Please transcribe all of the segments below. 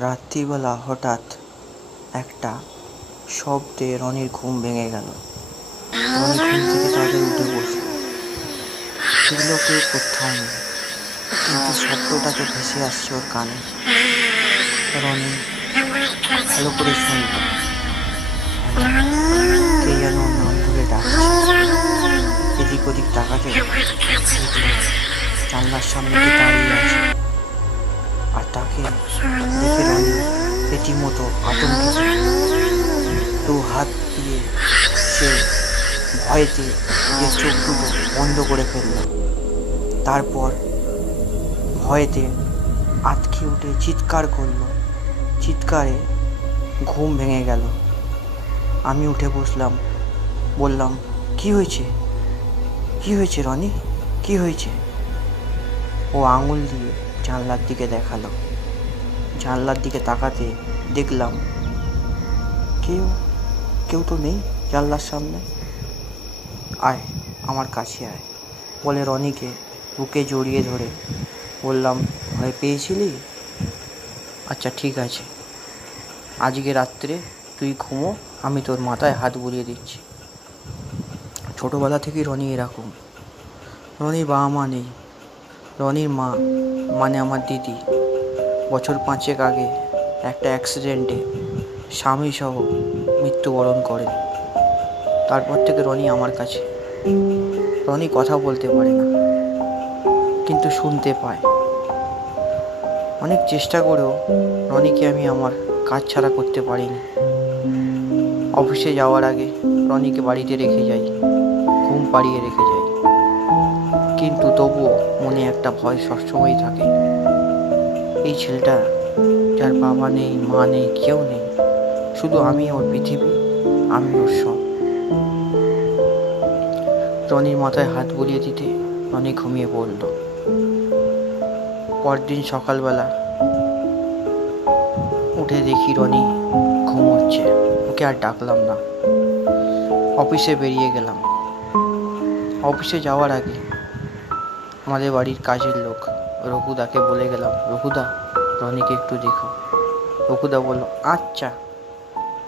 রাত্রিবেলা হঠাৎ একটা শব্দে রনির ঘুম ভেঙে গেল। রনি ঘুম থেকে তাড়াতাড়ি উঠে বসল। দেখলো কেউ কোথাও নেই, কিন্তু শব্দটা তো ভেসে আসছে ওর কানে। রনি ভালো করে শুনল, কে যেন ওর নাম ধরে ডাকছে। এদিক ওদিক তাকাতে দেখলো জানলার সামনে কে দাঁড়িয়ে আছে, আর তাকে দেখে রনি রীতিমতো আতঙ্কিত। দু হাত দিয়ে সে ভয়েতে নিজের চোখ দুটো বন্ধ করে ফেলল। তারপর ভয়েতে আঁতকে উঠে চিৎকার করলো। চিৎকারে ঘুম ভেঙে গেল। আমি উঠে বসলাম, বললাম, কি হয়েছে? কি হয়েছে রনি, কি হয়েছে? ও আঙুল দিয়ে জানলার দিকে দেখালো। জানলার দিকে তাকাতে দেখলাম কেউ কেউ তো নেই জানলার সামনে। আয় আমার কাছে আয় বলে রনিকে বুকে জড়িয়ে ধরে বললাম, ভয় পেয়েছিলি? আচ্ছা ঠিক আছে, আজকে রাত্রে তুই ঘুমো, আমি তোর মাথায় হাত বুলিয়ে দিচ্ছি। ছোটোবেলা থেকেই রনি এরকম। রনির বাবা মা নেই। রনির মা মানে আমার দিদি বছর 5 আগে একটা অ্যাক্সিডেন্টে স্বামীসহ মৃত্যুবরণ করেন। তারপর থেকে রনি আমার কাছে। রনি কথা বলতে পারে না, কিন্তু শুনতে পায়। অনেক চেষ্টা করেও রনিকে আমি আমার কাজ ছাড়া করতে পারিনি। অফিসে যাওয়ার আগে রনিকে বাড়িতে রেখে যাই, ঘুম পাড়িয়ে রেখে যাই, কিন্তু তবুও মনে একটা ভয় সবসময়ই থাকে। এই ছেলেটা, যার বাবা নেই, মা নেই, কেউ নেই, শুধু আমি ওর পৃথিবী, আমি ওর সব। রনির মাথায় হাত বুলিয়ে দিতে রনি ঘুমিয়ে পড়ল। পরদিন সকালবেলা উঠে দেখি রনি ঘুমোচ্ছে। ওকে আর ডাকলাম না, অফিসে বেরিয়ে গেলাম। অফিসে যাওয়ার আগে আমাদের বাড়ির কাজের লোক রঘুদাকে বলে গেলাম, রঘুদা রনিকে একটু দেখো। রঘুদা বলল আচ্ছা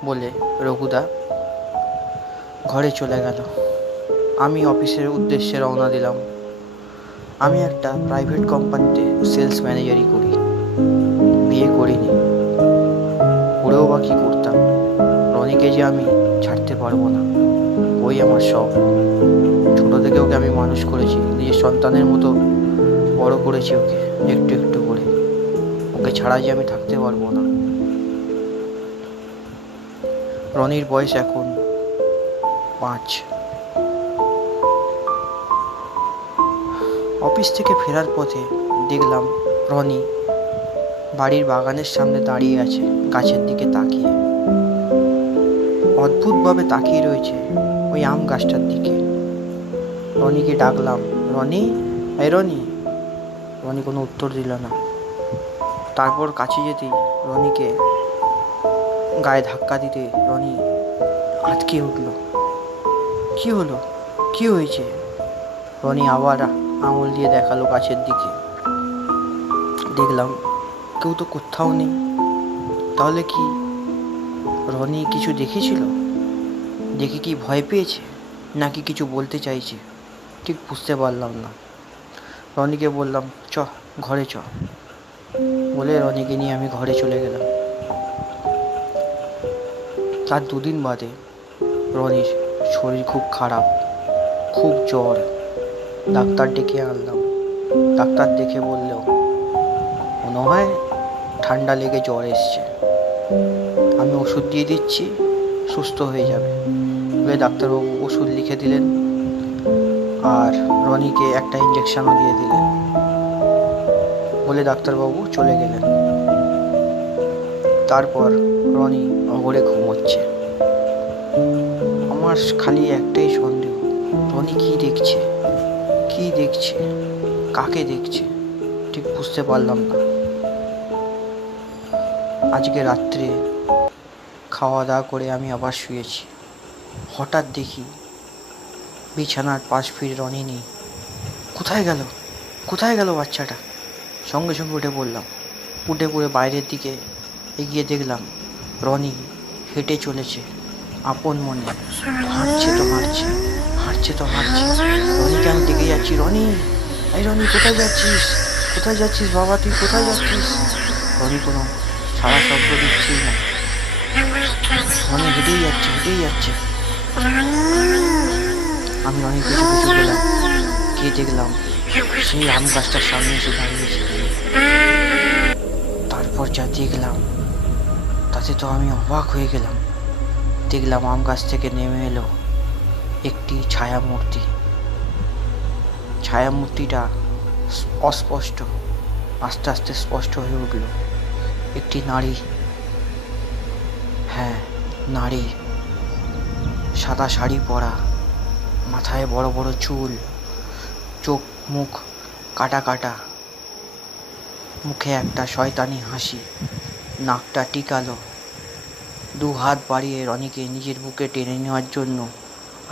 বলে রঘুদা ঘরে চলে গেল। আমি অফিসের উদ্দেশ্যে রওনা দিলাম। আমি একটা প্রাইভেট কোম্পানিতে সেলস ম্যানেজারই করি, বিয়ে করিনি। করেও বা কী করতাম? রনিকে যে আমি ছাড়তে পারবো না, ওই আমার সব। ছোটো থেকে ওকে আমি মানুষ করেছি, নিজের সন্তানের মতো বড় করেছি ওকে, একটু একটু করে। ওকে ছাড়া যে আমি থাকতে পারবো না। রনির বয়স এখন 5। অফিস থেকে ফেরার পথে দেখলাম রনি বাড়ির বাগানের সামনে দাঁড়িয়ে আছে, গাছের দিকে তাকিয়ে। অদ্ভুতভাবে তাকিয়ে রয়েছে ওই আম গাছটার দিকে। রনিকে ডাকলাম, রনি, এই রনি। রনি কোনো উত্তর দিল না। তারপর কাছে যেতেই রনিকে গায়ে ধাক্কা দিতে রনি আঁতকে উঠল। কি হলো, কি হয়েছে? রনি আবার আঙুল দিয়ে দেখালো গাছের দিকে। দেখলাম কেউ তো কোথাও নেই। তাহলে কি রনি কিছু দেখেছিল? দেখে কি ভয় পেয়েছে, নাকি কিছু বলতে চাইছে? ঠিক বুঝতে পারলাম না। রনিকে বললাম, চ ঘরে চ বলে রনিকে নিয়ে আমি ঘরে চলে গেলাম। তার 2 দিন বাদে রনির শরীর খুব খারাপ, খুব জ্বর। ডাক্তার ডেকে আনলাম। ডাক্তার দেখে বললেও মনে হয় ঠান্ডা লেগে জ্বর এসছে, আমি ওষুধ দিয়ে দিচ্ছি, সুস্থ হয়ে যাবে বলে ডাক্তারবাবু ওষুধ লিখে দিলেন, আর রনিকে একটা ইঞ্জেকশনও দিয়ে দিলেন বলে ডাক্তারবাবু চলে গেলেন। তারপর রনি অঘরে ঘুমোচ্ছে। আমার খালি একটাই সন্দেহ, রনি কি দেখছে, কি দেখছে, কাকে দেখছে, ঠিক বুঝতে পারলাম না। আজকে রাত্রে খাওয়া দাওয়া করে আমি আবার শুয়েছি। হঠাৎ দেখি বিছানার পাশ ফিরে রনি নেই। কোথায় গেল, কোথায় গেল বাচ্চাটা? সঙ্গে সঙ্গে উঠে পড়লাম। উঠে পড়ে বাইরের দিকে এগিয়ে দেখলাম রনি হেঁটে চলেছে আপন মনে, হাঁটছে তো হাঁটছে, হাঁটছে তো হাঁটছে। রনিকে আমি দেখে যাচ্ছি, রনি, এই রনি কোথায় যাচ্ছিস, কোথায় যাচ্ছিস বাবা, তুই কোথায় যাচ্ছিস? রনি কোনো সারা শব্দ দিচ্ছেই না, রনি হেঁটেই যাচ্ছে, হেঁটেই যাচ্ছে। আমি রনির পিছু পিছু গেলাম, গিয়ে দেখলাম সেই আম গাছটার সামনে এসে দাঁড়িয়েছে। তারপর যা দেখলাম তাতে তো আমি অবাক হয়ে গেলাম। দেখলাম আম গাছ থেকে নেমে এলো একটি ছায়ামূর্তি। ছায়ামূর্তিটা অস্পষ্ট, আস্তে আস্তে স্পষ্ট হয়ে উঠল। একটি নারী, হ্যাঁ নারী, সাদা শাড়ি পরা, মাথায় বড় বড় চুল, চোখ মুখ কাটা কাটা, মুখে একটা শয়তানি হাসি, নাকটা টিকালো, দু হাত বাড়িয়ে রনিকে নিজের বুকে টেনে নেওয়ার জন্য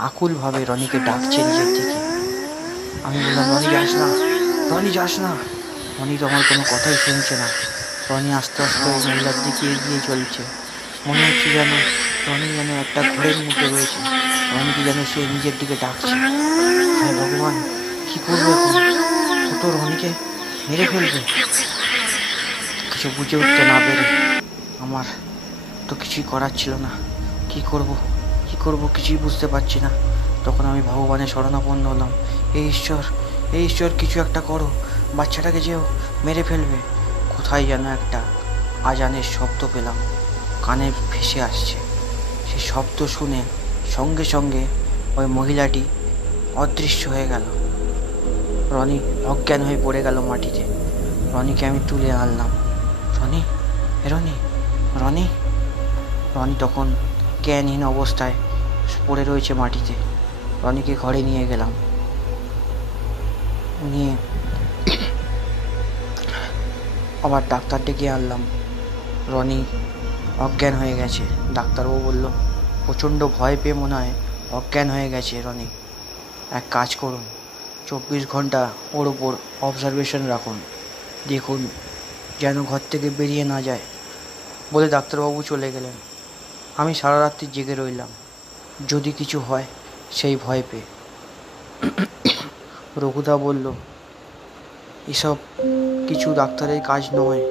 আকুলভাবে রনিকে ডাকছে নিজের দিকে। আমি বললাম, রনি যাস না, রনি যাস না। রনি তো আমার কোনো কথাই শুনছে না। রনি আস্তে আস্তে ওই মহিলার দিকে এগিয়ে চলছে। মনে হচ্ছে যেন রনি যেন একটা ঘোরের মধ্যে রয়েছে, রনিকে যেন সে নিজের দিকে ডাকছে। হায় ভগবান, কী করবো এখন? ছোট রনিকে মেরে ফেলবে। কিছু বুঝে উঠতে না পেরে আমার তো কিছুই করার ছিল না। কি করব, কি করব কিছুই বুঝতে পারছি না। তখন আমি ভগবানের শরণাপন্ন হলাম। এই ঈশ্বর, এই ঈশ্বর কিছু একটা করো, বাচ্চাটাকে যেও মেরে ফেলবে। কোথায় যেন একটা আজানের শব্দ পেলাম, কানে ভেসে আসছে। সে শব্দ শুনে সঙ্গে সঙ্গে ওই মহিলাটি অদৃশ্য হয়ে গেল। রনি অজ্ঞান হয়ে পড়ে গেল মাটিতে। রনিকে আমি তুলে আনলাম। রনি, রনি, রনি। রনি তখন জ্ঞানহীন অবস্থায় পড়ে রয়েছে মাটিতে। রনিকে ঘরে নিয়ে গেলাম, নিয়ে আবার ডাক্তার ডেকে আনলাম। রনি অজ্ঞান হয়ে গেছে। ডাক্তারবাবু বলল প্রচণ্ড ভয় পেয়ে মনে হয় অজ্ঞান হয়ে গেছে রনি। এক কাজ করুন, 24 ঘন্টা ওর ওপর অবজারভেশন রাখুন, দেখুন যেন ঘর থেকে বেরিয়ে না যায় বলে ডাক্তারবাবু চলে গেলেন। আমি সারা রাত্রি জেগে রইলাম, যদি কিছু হয় সেই ভয় পেয়ে। রঘুদা বলল, এসব কিছু ডাক্তারের কাজ নয়,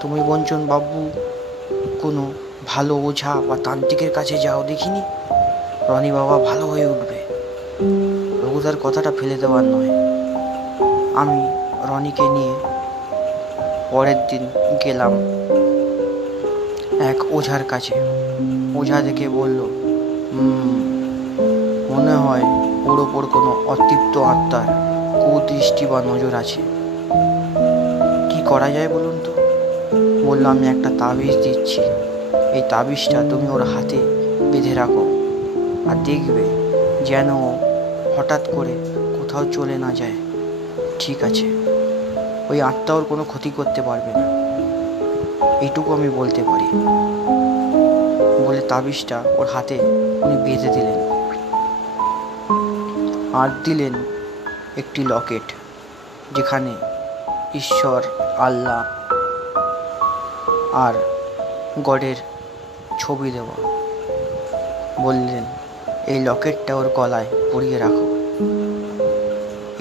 তুমি বঞ্চন বাবু কোনো ভালো ওঝা বা তান্ত্রিকের কাছে যাও, দেখিনি রনি বাবা ভালো হয়ে উঠবে। রঘুদার কথাটা ফেলে দেওয়ার নয়। আমি রনিকে নিয়ে পরের দিন গেলাম এক ওঝার কাছে। ওঝা দেখে বলল, মনে হয় ওর ওপর কোনো অতৃপ্ত আত্মার কুদৃষ্টি বা নজর আছে। কি করা যায় বলুন তো? বললাম, আমি একটা তাবিজ দিচ্ছি, এই তাবিজটা তুমি ওর হাতে বেঁধে রাখো, আর দেখবে যেন হঠাৎ করে কোথাও চলে না যায়। ঠিক আছে, ওই আত্মা ওর কোনো ক্ষতি করতে পারবে না, এইটুকু আমি বলতে পারি বলে তাবিজটা ওর হাতে উনি বেঁধে দিলেন। আর দিলেন একটি লকেট, যেখানে ঈশ্বর, আল্লাহ আর গডের ছবি দেওয়া। বললেন, এই লকেটটা ওর গলায় পরিয়ে রাখো,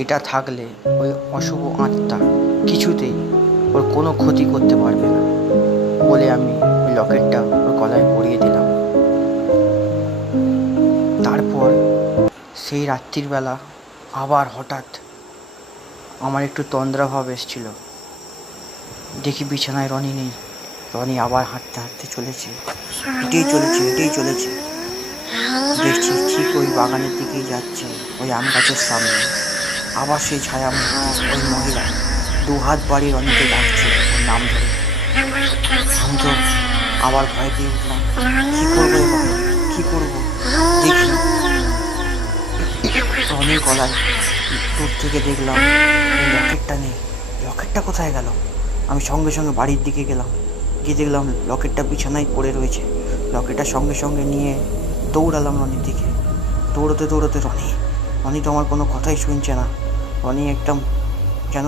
এটা থাকলে ওই অশুভ আত্মা কিছুতেই ওর কোনো ক্ষতি করতে পারবে না বলে আমি ওই লকেটটা ওর গলায় পরিয়ে দিলাম। তারপর সেই রাত্রির বেলা আবার হঠাৎ আমার একটু তন্দ্রাভাব এসেছিল। দেখি বিছানায় রনি নেই। রনি আবার হাঁটতে হাঁটতে চলেছে, হেঁটেই চলেছে, হেঁটেই চলেছে। দেখছি ঠিক ওই বাগানের দিকেই যাচ্ছে, ওই আম গাছের সামনে। আবার সেই ছায়ামূর্তি, ওই মহিলা 2 হাত বাড়িয়ে রনিকে ডাকছে নাম ধরে। আমি তো আবার ভয় পেয়ে উঠলাম, কী করবো এবার, কী করবো? দেখি রনির গলায় দূর থেকে দেখলাম ওই লকেটটা নেই। লকেটটা কোথায় গেল? আমি সঙ্গে সঙ্গে বাড়ির দিকে গেলাম, গিয়ে দেখলাম লকেটটা বিছানায় পড়ে রয়েছে। লকেটটা সঙ্গে সঙ্গে নিয়ে দৌড়ালাম রনির দিকে। দৌড়োতে দৌড়োতে রনি তো আমার কোনো কথাই শুনছে না। রনি একদম যেন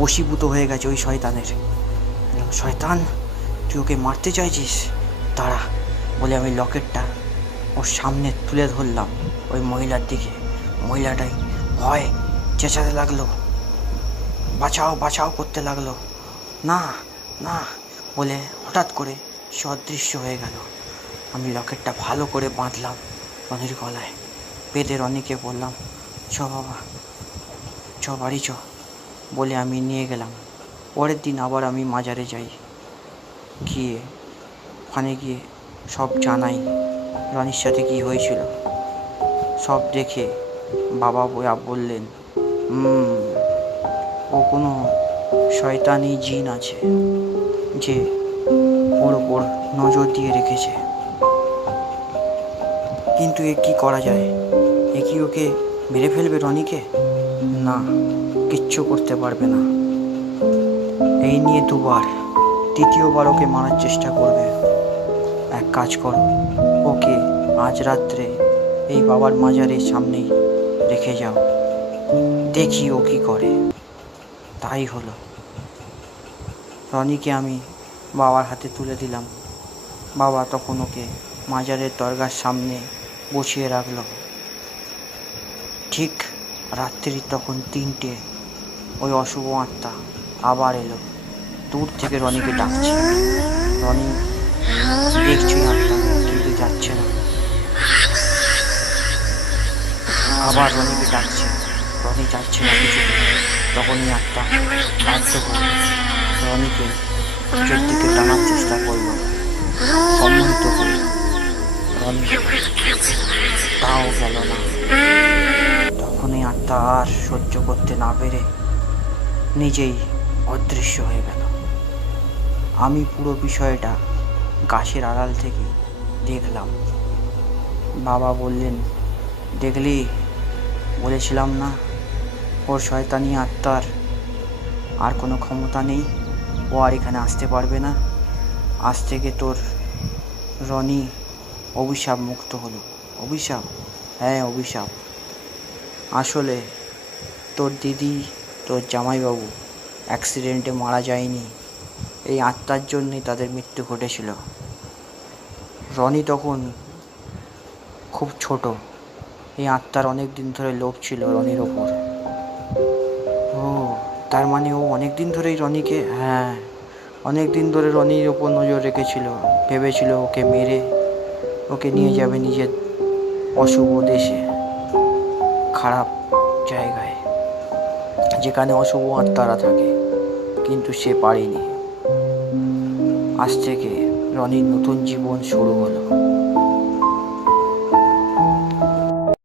বশীভূত হয়ে গেছে ওই শয়তানের। শয়তান, তুই ওকে মারতে চাইছিস? দাঁড়া, বলে আমি লকেটটা ওর সামনে তুলে ধরলাম ওই মহিলার দিকে। মহিলাটাই ভয় চেঁচাতে লাগলো, বাঁচাও বাঁচাও করতে লাগলো। না না বলে হঠাৎ করে সে অদৃশ্য হয়ে গেল। আমি লকেটটা ভালো করে বাঁধলাম রনির গলায়, বেঁধে রনিকে বললাম, চ বাবা, চ বাড়ি চ, বলে আমি নিয়ে গেলাম। পরের দিন আবার আমি মাজারে যাই, গিয়ে ওখানে গিয়ে সব জানাই রনির সাথে কী হয়েছিল। সব দেখে বাবা বললেন, ও কোনো শয়তানি জিন আছে যে ওর ওপর নজর দিয়ে রেখেছে। কিন্তু এ কী করা যায়? এ কি ওকে মেরে ফেলবে রনিকে? না, কিচ্ছু করতে পারবে না। এই নিয়ে দুবার, তৃতীয়বার ওকে মারার চেষ্টা করবে। এক কাজ করো, ওকে আজ রাত্রে এই বাবার মাজারের সামনেই রেখে যাও, দেখি ও কী করে। তাই হলো। রনিকে আমি বাবার হাতে তুলে দিলাম। বাবা তখন ওকে মাজারের দরগার সামনে বসিয়ে রাখলো। ঠিক রাত্রি তখন 3টে, ওই অশুভ আত্মা আবার এলো, দূর থেকে রনিকে ডাকছে। রনি দেখছি আত্মা, কিন্তু যাচ্ছে না। আবার রনিকে ডাকছে, রনি যাচ্ছে না কিছু। তখনই আত্মা বাধ্য করে রনিকে নিচের দিকে টানার চেষ্টা করলো, সম্মোহিত করল। রনি তাও গেল না। তখনই আত্মা আর সহ্য করতে না পেরে নিজেই অদৃশ্য হয়ে গেল। আমি পুরো বিষয়টা গাছের আড়াল থেকে দেখলাম। বাবা বললেন, দেখলি, বলেছিলাম না ওর শয়তানি আত্মার আর কোনো ক্ষমতা নেই, ও আর এখানে আসতে পারবে না। আজ থেকে তোর রনি অভিশাপ মুক্ত হলো। অভিশাপ? হ্যাঁ, অভিশাপ। আসলে তোর দিদি, তোর জামাইবাবু অ্যাক্সিডেন্টে মারা যায়নি, এই আত্মার জন্যই তাদের মৃত্যু ঘটেছিল। রনি তখন খুব ছোট। এই আত্মার অনেক দিন ধরে লোভ ছিল রনির ওপর। ও, তার মানে ও অনেক দিন ধরেই রনিকে, হ্যাঁ, অনেক দিন ধরে রনির ওপর নজর রেখেছিল। ভেবেছিল ওকে মেরে ওকে নিয়ে যাবে নিজের অশুভ দেশে, খারাপ জায়গায়, যেখানে অশুভ আত্মারা থাকে। কিন্তু সে পারেনি। আজ থেকে রনির নতুন জীবন শুরু হলো।